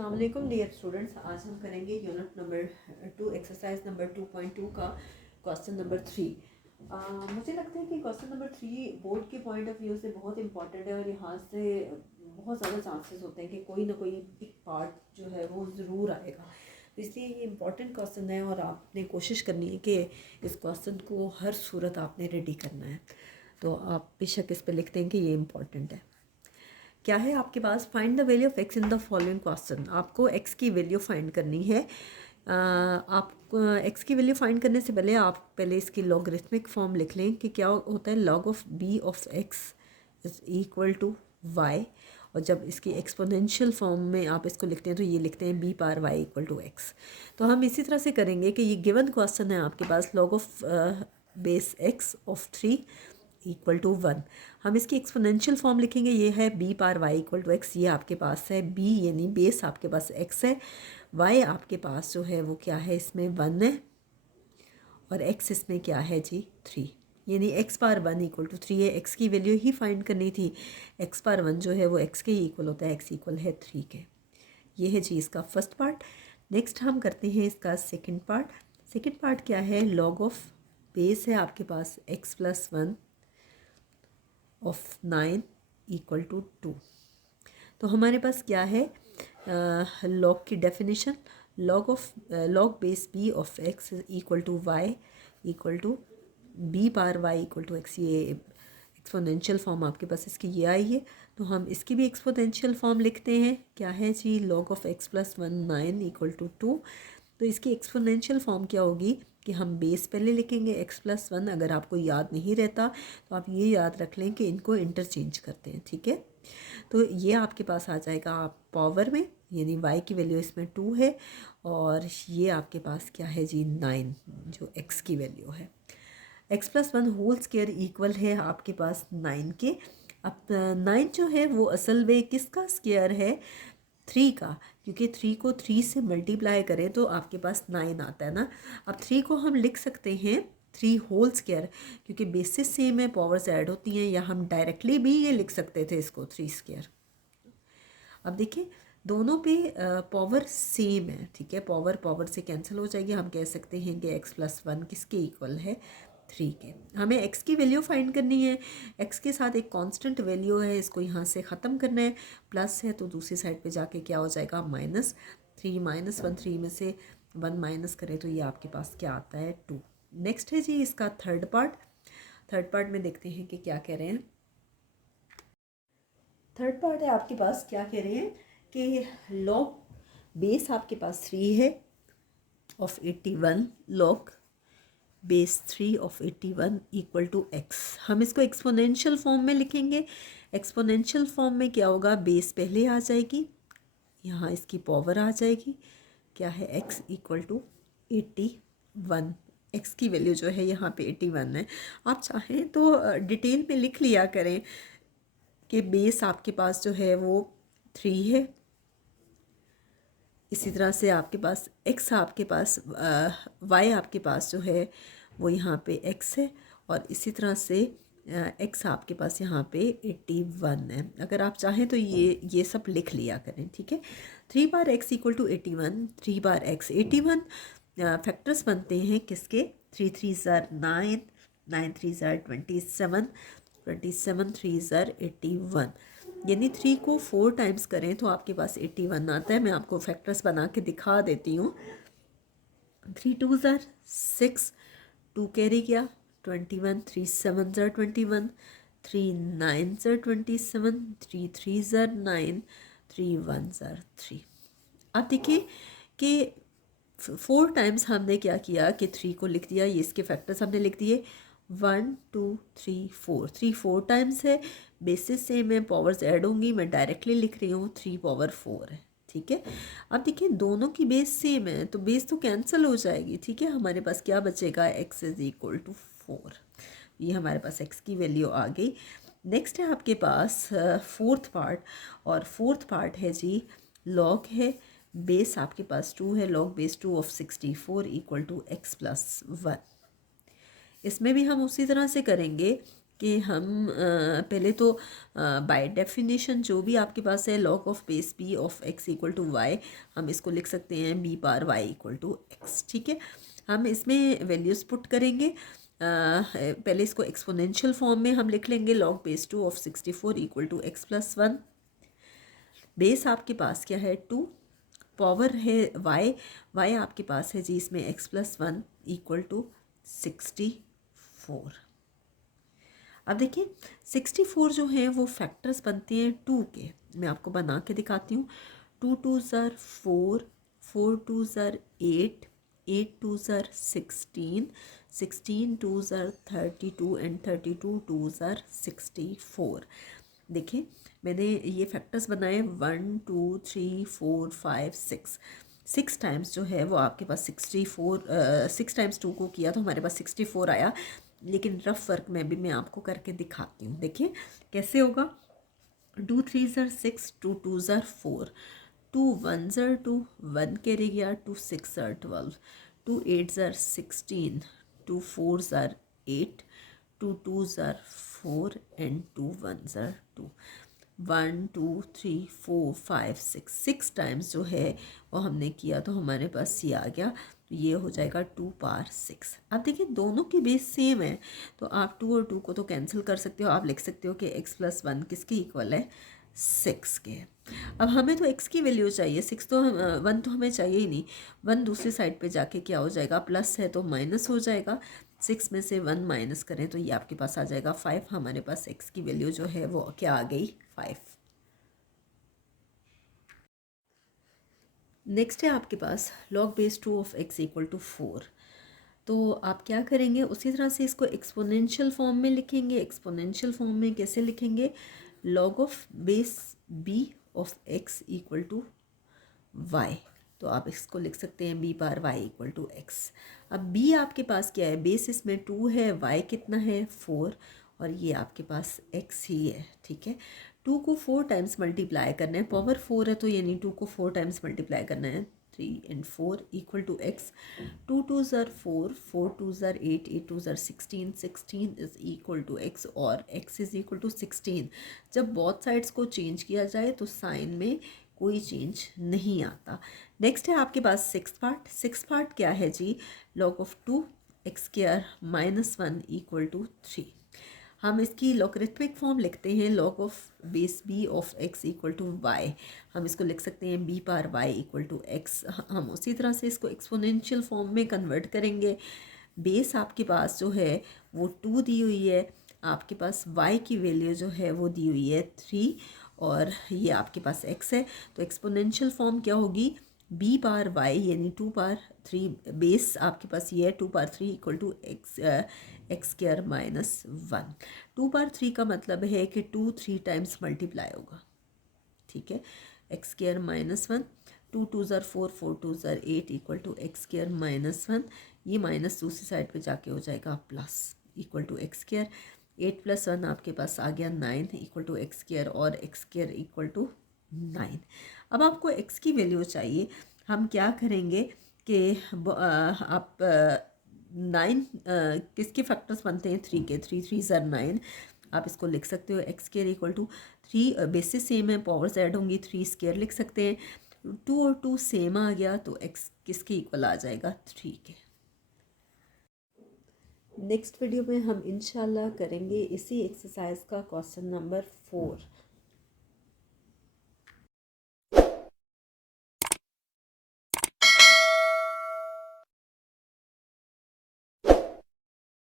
अस्सलाम वालेकुम dear students. आज हम करेंगे यूनिट नंबर 2 एक्सरसाइज नंबर 2.2 का क्वेश्चन नंबर 3। मुझे लगता है कि क्वेश्चन नंबर 3 बोर्ड के पॉइंट ऑफ व्यू से बहुत इंपॉर्टेंट है और यहाँ से बहुत ज़्यादा चांसेस होते हैं कि कोई ना कोई एक पार्ट जो है वो ज़रूर आएगा। तो इसलिए ये इम्पॉर्टेंट क्वेश्चन है और आपने कोशिश करनी है कि इस क्वेश्चन को हर सूरत आपने रेडी करना है। तो आप बेशक इस पर लिखते हैं कि ये इम्पॉर्टेंट है। क्या है आपके पास, find the value of x in the following question. आपको एक्स की वैल्यू फाइंड करनी है। आप एक्स की वैल्यू फाइंड करने से पहले आप पहले इसकी लॉगरिथमिक फॉर्म लिख लें कि क्या होता है। Log of b of x is equal to y, और जब इसकी एक्सपोनेंशियल फॉर्म में आप इसको लिखते हैं तो ये लिखते हैं b power y equal to x. तो हम इसी तरह से करेंगे कि ये गिवन क्वेश्चन है आपके पास, log of base x of 3 equal to 1। हम इसकी एक्सपोनेंशियल फॉर्म लिखेंगे, ये है b power y equal to x. ये आपके पास है बी यानी बेस आपके पास एक्स है, वाई आपके पास जो है वो क्या है, इसमें 1 है, और एक्स इसमें क्या है जी 3, यानी एक्स पावर 1 इक्वल टू 3 है। एक्स की वैल्यू ही फाइंड करनी थी। एक्स पावर 1 जो है वो एक्स के ही इक्वल होता है, एक्स इक्वल है 3 के। ये है जी इसका फर्स्ट पार्ट। नेक्स्ट हम करते हैं इसका सेकेंड पार्ट। सेकेंड पार्ट क्या है, लॉग ऑफ बेस है आपके पास x plus 1 of 9 equal to 2। तो हमारे पास क्या है, लॉग की definition, log base b of x equal to y equal to b power y equal to x. ये एक्सपोनेंशियल फॉर्म आपके पास इसकी ये आई है, तो हम इसकी भी एक्सपोनेंशियल फॉर्म लिखते हैं। क्या है जी, log of x plus 1 9 equal to 2। तो इसकी एक्सपोनेंशियल फॉर्म क्या होगी कि हम बेस पहले लिखेंगे एक्स प्लस 1। अगर आपको याद नहीं रहता तो आप ये याद रख लें कि इनको इंटरचेंज करते हैं, ठीक है। तो ये आपके पास आ जाएगा आप पावर में, यानी y की वैल्यू इसमें 2 है, और ये आपके पास क्या है जी 9 जो x की वैल्यू है। x plus 1 whole square equal है आपके पास 9 के। अब 9 जो है वो असल में किसका स्क्वायर है, 3 का, क्योंकि 3 को 3 से मल्टीप्लाई करें तो आपके पास 9 आता है ना। अब 3 को हम लिख सकते हैं 3 होल स्क्वायर, क्योंकि बेसिस सेम है, पावर्स ऐड होती हैं, या हम डायरेक्टली भी ये लिख सकते थे इसको 3 स्क्वायर। अब देखिए दोनों पे पावर सेम है, ठीक है, पावर पावर से कैंसिल हो जाएगी। हम कह सकते हैं कि x प्लस 1 किसके इक्वल है, 3 के। हमें x की वैल्यू फाइंड करनी है। x के साथ एक कांस्टेंट वैल्यू है, इसको यहाँ से ख़त्म करना है। प्लस है तो दूसरी साइड पे जाके क्या हो जाएगा, -3 -1, 3 में से 1 माइनस करें तो ये आपके पास क्या आता है 2। नेक्स्ट है जी इसका थर्ड पार्ट। थर्ड पार्ट में देखते हैं कि क्या कह रहे हैं। थर्ड पार्ट है आपके पास, क्या कह रहे हैं कि लॉग बेस आपके पास 3 है of 81, log base 3 of 81 equal to x. हम इसको एक्सपोनेंशियल फॉर्म में लिखेंगे। एक्सपोनेंशियल फॉर्म में क्या होगा, बेस पहले आ जाएगी, यहाँ इसकी पावर आ जाएगी, क्या है x इक्वल टू 81। x की वैल्यू जो है यहाँ पे 81 है। आप चाहें तो डिटेल में लिख लिया करें कि बेस आपके पास जो है वो 3 है, इसी तरह से आपके पास x आपके पास y आपके पास जो है वो यहाँ पे x है, और इसी तरह से x आपके पास यहाँ पे 81 है। अगर आप चाहें तो ये सब लिख लिया करें, ठीक है। 3 बार x इक्वल टू 81, 3 बार x 81। फैक्टर्स बनते हैं किसके, 3 3 ज़ार 9, 9 3 ज़ार 27, 27 3 ज़ार 81, यानी 3 को 4 टाइम्स करें तो आपके पास 81 आता है। मैं आपको फैक्टर्स बना के दिखा देती हूँ। 3 2 ज़ार 6, 2 कैरी किया 21, 3 7 ज़ार 21, 3 9 ज़ार 27, 3 3 ज़ार 9, 3 1 ज़ार 3। अब देखिए कि 4 टाइम्स हमने क्या किया कि 3 को लिख दिया, ये इसके फैक्टर्स हमने लिख दिए 1 2 3 4। 3 4 टाइम्स है, बेसिस सेम है, पावर्स ऐड होंगी, मैं डायरेक्टली लिख रही हूँ 3 पावर 4 है, ठीक है। अब देखिए दोनों की बेस सेम है तो बेस तो कैंसिल हो जाएगी, ठीक है। हमारे पास क्या बचेगा, x इज इक्वल टू 4। ये हमारे पास x की वैल्यू आ गई। नेक्स्ट है आपके पास फोर्थ पार्ट, और फोर्थ पार्ट है जी लॉग है बेस आपके पास 2 है, log base 2 of 64 equal to x plus 1। इसमें भी हम उसी तरह से करेंगे। कि हम पहले तो बाय डेफिनेशन जो भी आपके पास है log of base b of x equal to y, हम इसको लिख सकते हैं b बार y इक्वल टू x। ठीक है, हम इसमें वैल्यूज़ पुट करेंगे। पहले इसको एक्सपोनेंशियल फॉर्म में हम लिख लेंगे log base 2 of 64 equal to x plus 1। Base आपके पास क्या है 2, पावर है y आपके पास है जी इसमें x प्लस 1 इक्वल टू 64। अब देखिए 64 जो है वो फैक्टर्स बनते हैं 2 के, मैं आपको बना के दिखाती हूँ। 2 2 ज़र 4, 4 2 ज़र 8, 8 2 ज़र 16, 16 2 ज़र 32 एंड 32 2 ज़र 64। देखिए मैंने ये फैक्टर्स बनाए 1 2 3 4 5 6, 6 टाइम्स जो है वो आपके पास 64, 6 टाइम्स 2 को किया तो हमारे पास 64 आया। लेकिन रफ वर्क में भी मैं आपको करके दिखाती हूँ। देखिए कैसे होगा। 2 3 ज़र 6, 2 2 ज़र 4, 2 1 ज़र 2, 1 कैरी गया, 2 6 ज़र 12, 2 8 ज़र 16, 2 4 ज़र 8, 2 2 ज़र 4 एंड 2 1 ज़र 2। 1 2 3 4 5 6, 6 टाइम्स जो है वो हमने किया तो हमारे पास ये आ गया, तो ये हो जाएगा 2 पावर 6। अब देखिए दोनों की बेस सेम है तो आप 2 और 2 को तो कैंसिल कर सकते हो। आप लिख सकते हो कि x प्लस 1 किसके इक्वल है, 6 के। अब हमें तो x की वैल्यू चाहिए, 6 तो 1 तो हमें चाहिए ही नहीं। 1 दूसरी साइड पे जाके क्या हो जाएगा, प्लस है तो माइनस हो जाएगा। 6 में से 1 माइनस करें तो ये आपके पास आ जाएगा 5। हमारे पास x की वैल्यू जो है वो क्या आ गई, 5। नेक्स्ट है आपके पास log base 2 of x equal to 4। तो आप क्या करेंगे, उसी तरह से इसको एक्सपोनेंशियल फॉर्म में लिखेंगे। एक्सपोनेंशियल फॉर्म में कैसे लिखेंगे, log of base b of x equal to y। तो आप इसको लिख सकते हैं b बार y इक्वल टू x। अब b आपके पास क्या है, बेस इसमें 2 है, y कितना है 4, और ये आपके पास x ही है। ठीक है, 2 को 4 टाइम्स मल्टीप्लाई करना है, पावर 4 है तो यानी 2 को 4 टाइम्स मल्टीप्लाई करना है। 3 एंड 4 इक्वल टू x। 2 2 ज़र 4, 4 2 ज़र 8, 8 2 ज़र 16, 16 इज़ इक्वल टू x और x इज़ इक्वल टू 16। जब बोथ साइड्स को चेंज किया जाए तो साइन में कोई चेंज नहीं आता। नेक्स्ट है आपके पास सिक्स पार्ट। सिक्स पार्ट क्या है जी, log of 2 x square minus 1 equal to 3। हम इसकी लॉगरिथमिक फॉर्म लिखते हैं log of base b of x equal to y. हम इसको लिख सकते हैं b पार y इक्वल टू x। हम उसी तरह से इसको एक्सपोनेंशियल फॉर्म में कन्वर्ट करेंगे। बेस आपके पास जो है वो 2 दी हुई है, आपके पास y की वैल्यू जो है वो दी हुई है 3, और ये आपके पास x है। तो एक्सपोनेंशियल फॉर्म क्या होगी, b पार y यानी 2 पार 3, बेस आपके पास ये है 2 पार 3 equal to x square minus 1। 2 पार 3 का मतलब है कि 2 3 टाइम्स मल्टीप्लाई होगा। ठीक है, एक्स स्क्वायर माइनस 1, 2 2 ज़र 4, 4 2 ज़र 8 equal to x square minus 1। ये माइनस दूसरी साइड पे जाके हो जाएगा plus equal to x square. 8 plus 1 आपके पास आ गया 9 इक्वल टू एक्स स्क्वायर, और एक्स स्क्वायर इक्वल टू 9। अब आपको x की वैल्यू चाहिए। हम क्या करेंगे कि आप 9 किसके फैक्टर्स बनते हैं, 3 के। 3 3 ज़र 9, आप इसको लिख सकते हो x square equal to 3। Basis same है, पावर्स ऐड होंगी, 3 स्क्वायर लिख सकते हैं। 2 और 2 सेम आ गया तो x किसके इक्वल आ जाएगा, 3 के। नेक्स्ट वीडियो में हम इंशाल्लाह करेंगे इसी एक्सरसाइज का क्वेश्चन नंबर 4।